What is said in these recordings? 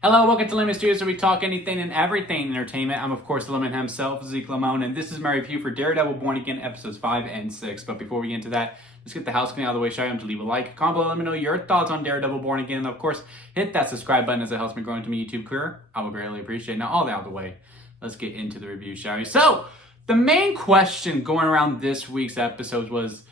Hello, welcome to Lemon Studios, where we talk anything and everything entertainment. I'm, of course, the Lemon himself, Zeke Lamone, and this is my review for Daredevil Born Again, episodes 5 and 6. But before we get into that, let's get the house clean out of the way. Shout out to leave a like, comment below, let me know your thoughts on Daredevil Born Again, and of course, hit that subscribe button as it helps me grow into my YouTube career. I would greatly appreciate it. Now, all that out of the way, let's get into the review, shall we? So, the main question going around this week's episode was,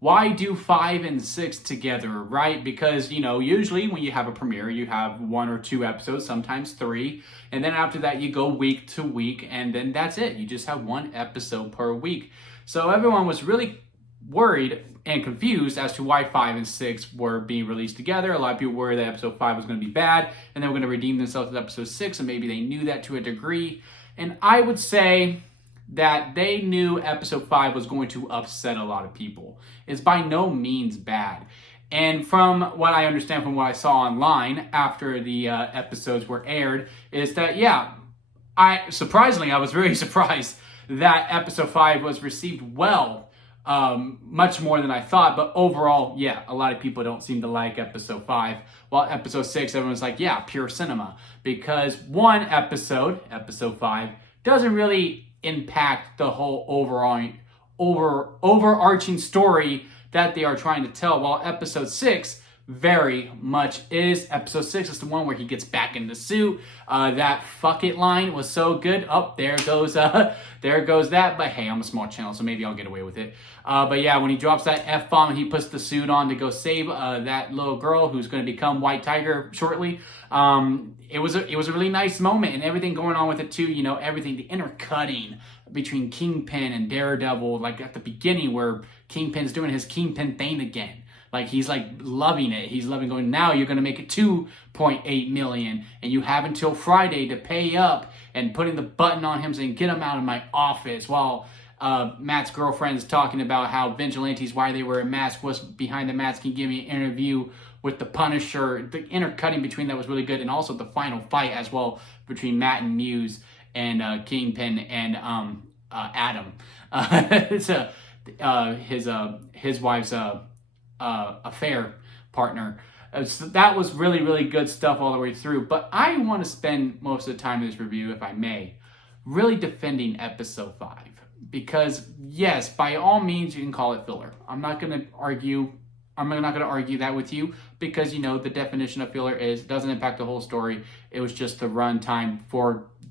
why do 5 and 6 together, right? Because, usually when you have a premiere, you have 1 or 2 episodes, sometimes 3. And then after that, you go week to week, and then that's it. You just have 1 episode per week. So everyone was really worried and confused as to why 5 and 6 were being released together. A lot of people worried that episode 5 was going to be bad, and they were going to redeem themselves with episode 6, and maybe they knew that to a degree. And I would say that they knew episode 5 was going to upset a lot of people. It's by no means bad. And from what I understand from what I saw online after the episodes were aired, is that, I was very surprised that episode 5 was received well, much more than I thought. But overall, a lot of people don't seem to like episode 5. While episode 6, everyone's like, pure cinema. Because one episode 5, doesn't really impact the whole overarching story that they are trying to tell, while episode 6 very much is. Episode 6 is the one where he gets back in the suit. That fuck it line was so good. There goes that. But hey, I'm a small channel, so maybe I'll get away with it. But when he drops that F-bomb and he puts the suit on to go save that little girl who's going to become White Tiger shortly, it was a really nice moment, and everything going on with it too. Everything, the intercutting between Kingpin and Daredevil, like at the beginning where Kingpin's doing his Kingpin thing again. Like, he's like loving it. He's loving going, now you're going to make it 2.8 million and you have until Friday to pay up, and putting the button on him saying, get him out of my office, while Matt's girlfriend's talking about how vigilantes, why they wear a mask, what's behind the mask, can give me an interview with the Punisher. The intercutting between that was really good, and also the final fight as well between Matt and Muse and Kingpin and Adam. His wife's affair partner. So that was really, really good stuff all the way through. But I want to spend most of the time in this review, if I may, really defending episode 5. Because, yes, by all means, you can call it filler. I'm not going to argue that with you, because, the definition of filler is it doesn't impact the whole story. It was just the runtime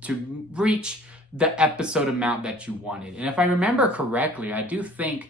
to reach the episode amount that you wanted. And if I remember correctly, I do think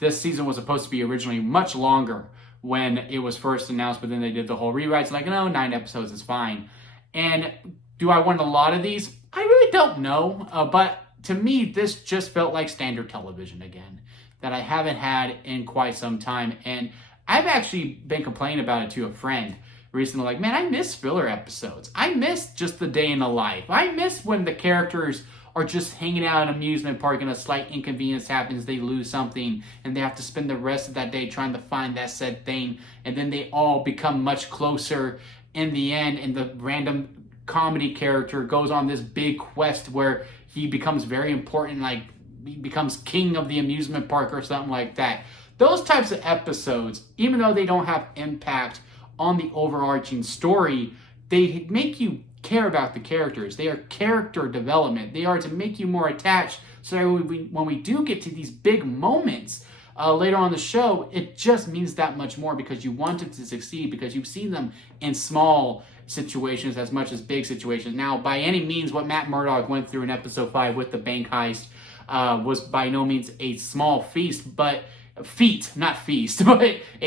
this season was supposed to be originally much longer when it was first announced, but then they did the whole rewrites, like, no, 9 episodes is fine. And do I want a lot of these? I really don't know, but to me, this just felt like standard television again, that I haven't had in quite some time. And I've actually been complaining about it to a friend recently, like, man, I miss filler episodes. I miss just the day in the life. I miss when the characters are just hanging out at an amusement park and a slight inconvenience happens, they lose something, and they have to spend the rest of that day trying to find that said thing, and then they all become much closer in the end, and the random comedy character goes on this big quest where he becomes very important, like he becomes king of the amusement park or something like that. Those types of episodes, even though they don't have impact on the overarching story, they make you care about the characters. They are character development. They are to make you more attached, so that when we do get to these big moments later on the show, it just means that much more, because you want it to succeed, because you've seen them in small situations as much as big situations. Now, by any means, what Matt Murdock went through in episode 5 with the bank heist was by no means a small feat, but a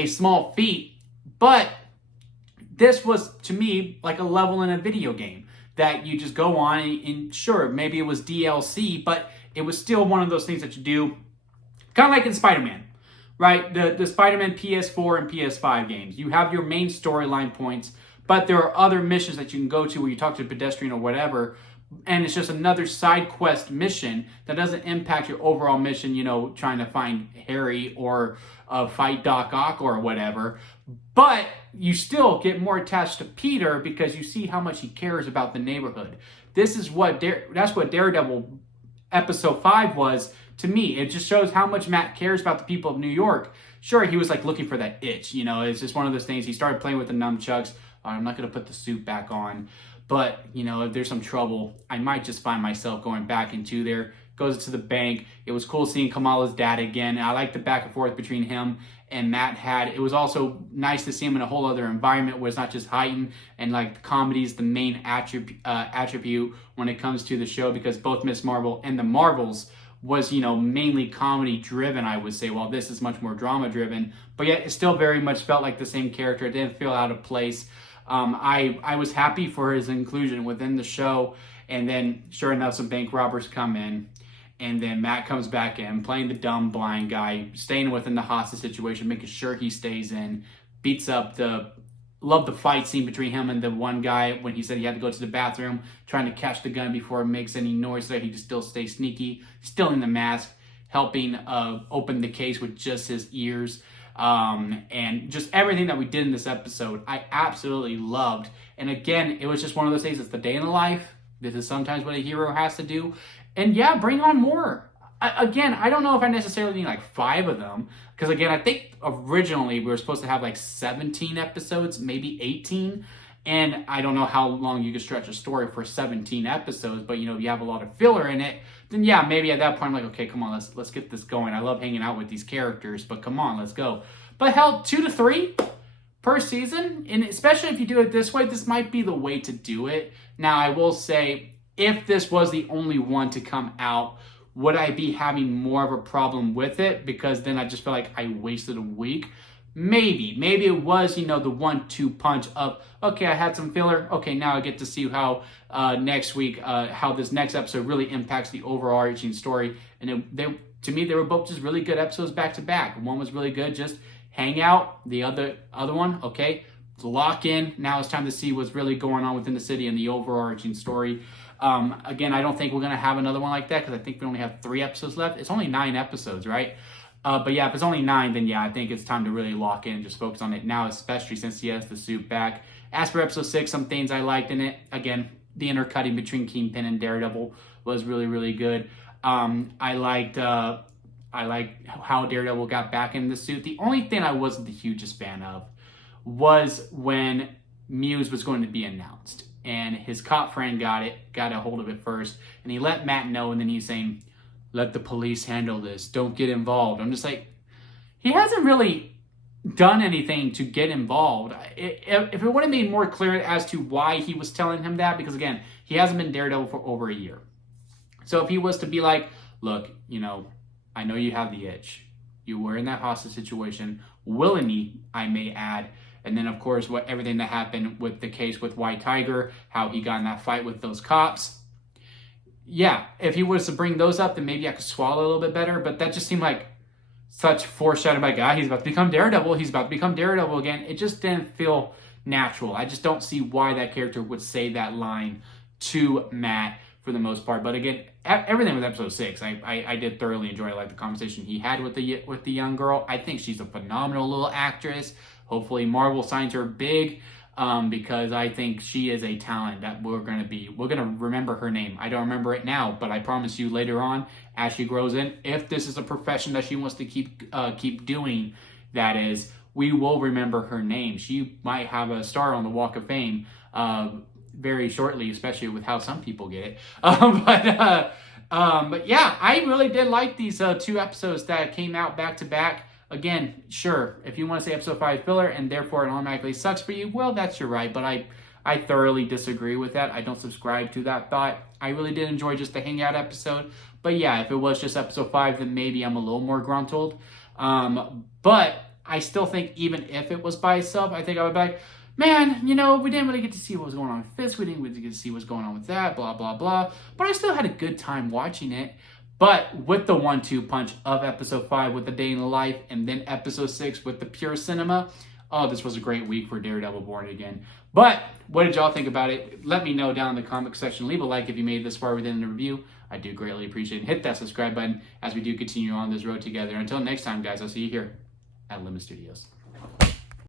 small feat. But this was, to me, like a level in a video game that you just go on and sure, maybe it was DLC, but it was still one of those things that you do, kind of like in Spider-Man, right? The Spider-Man PS4 and PS5 games. You have your main storyline points, but there are other missions that you can go to where you talk to a pedestrian or whatever, and it's just another side quest mission that doesn't impact your overall mission, trying to find Harry or fight Doc Ock or whatever. But you still get more attached to Peter because you see how much he cares about the neighborhood. That's what Daredevil episode 5 was to me. It just shows how much Matt cares about the people of New York. Sure, he was like looking for that itch, it's just one of those things. He started playing with the nunchucks. I'm not going to put the suit back on. But, you know, if there's some trouble, I might just find myself going back into there. Goes to the bank. It was cool seeing Kamala's dad again. I like the back and forth between him and Matt had. It was also nice to see him in a whole other environment where it's not just heightened, and like comedy is the main attribute when it comes to the show, because both Miss Marvel and the Marvels was, you know, mainly comedy driven, I would say, while this is much more drama driven. But yet it still very much felt like the same character. It didn't feel out of place. I was happy for his inclusion within the show. And then sure enough, some bank robbers come in. And then Matt comes back in, playing the dumb blind guy, staying within the hostage situation, making sure he stays in, beats up love the fight scene between him and the one guy when he said he had to go to the bathroom, trying to catch the gun before it makes any noise so he can still stay sneaky, still in the mask, helping open the case with just his ears. And just everything that we did in this episode, I absolutely loved. And again, it was just one of those days. It's the day in the life. This is sometimes what a hero has to do. And yeah, bring on more. Again, I don't know if I necessarily need like 5 of them. Because again, I think originally we were supposed to have like 17 episodes, maybe 18. And I don't know how long you could stretch a story for 17 episodes. But, you know, if you have a lot of filler in it, then yeah, maybe at that point I'm like, okay, come on, let's get this going. I love hanging out with these characters, but come on, let's go. But hell, 2 to 3 per season. And especially if you do it this way, this might be the way to do it. Now, I will say, if this was the only one to come out, would I be having more of a problem with it? Because then I just feel like I wasted a week. Maybe it was, you know, the 1-2 punch of, okay, I had some filler. Okay, now I get to see how next week, how this next episode really impacts the overarching story. And to me, they were both just really good episodes back to back. One was really good, just hang out. The other one, okay, lock in. Now it's time to see what's really going on within the city and the overarching story. Again, I don't think we're going to have another one like that because I think we only have 3 episodes left. It's only 9 episodes, right? But yeah, if it's only 9, then yeah, I think it's time to really lock in and just focus on it now, especially since he has the suit back. As for episode 6, some things I liked in it. Again, the intercutting between Kingpin and Daredevil was really, really good. I liked how Daredevil got back in the suit. The only thing I wasn't the hugest fan of was when Muse was going to be announced. And his cop friend got a hold of it first. And he let Matt know, and then he's saying, let the police handle this. Don't get involved. I'm just like, he hasn't really done anything to get involved. If it would have made more clear as to why he was telling him that, because again, he hasn't been Daredevil for over a year. So if he was to be like, look, you know, I know you have the itch. You were in that hostage situation, willingly, I may add. And then, of course, everything that happened with the case with White Tiger, how he got in that fight with those cops. Yeah, if he was to bring those up, then maybe I could swallow a little bit better. But that just seemed like such foreshadowing by God. He's about to become Daredevil. He's about to become Daredevil again. It just didn't feel natural. I just don't see why that character would say that line to Matt for the most part. But again, everything with episode 6, I did thoroughly enjoy. I like the conversation he had with the young girl. I think she's a phenomenal little actress. Hopefully Marvel signs her big, because I think she is a talent that we're going to remember her name. I don't remember it now, but I promise you later on, as she grows in, if this is a profession that she wants to keep doing, that is, we will remember her name. She might have a star on the Walk of Fame very shortly, especially with how some people get it. But yeah, I really did like these 2 episodes that came out back to back. Again, sure, if you want to say episode 5 filler and therefore it automatically sucks for you, well, that's your right. But I thoroughly disagree with that. I don't subscribe to that thought. I really did enjoy just the hangout episode. But yeah, if it was just episode 5, then maybe I'm a little more gruntled. But I still think even if it was by itself, I think I would be like, man, you know, we didn't really get to see what was going on with this. We didn't really get to see what's going on with that, blah, blah, blah. But I still had a good time watching it. But with the 1-2 punch of episode 5 with the day in the life, and then episode 6 with the pure cinema, oh, this was a great week for Daredevil Born Again. But what did y'all think about it? Let me know down in the comment section. Leave a like if you made it this far within the review. I do greatly appreciate it. And hit that subscribe button as we do continue on this road together. Until next time, guys, I'll see you here at Limit Studios.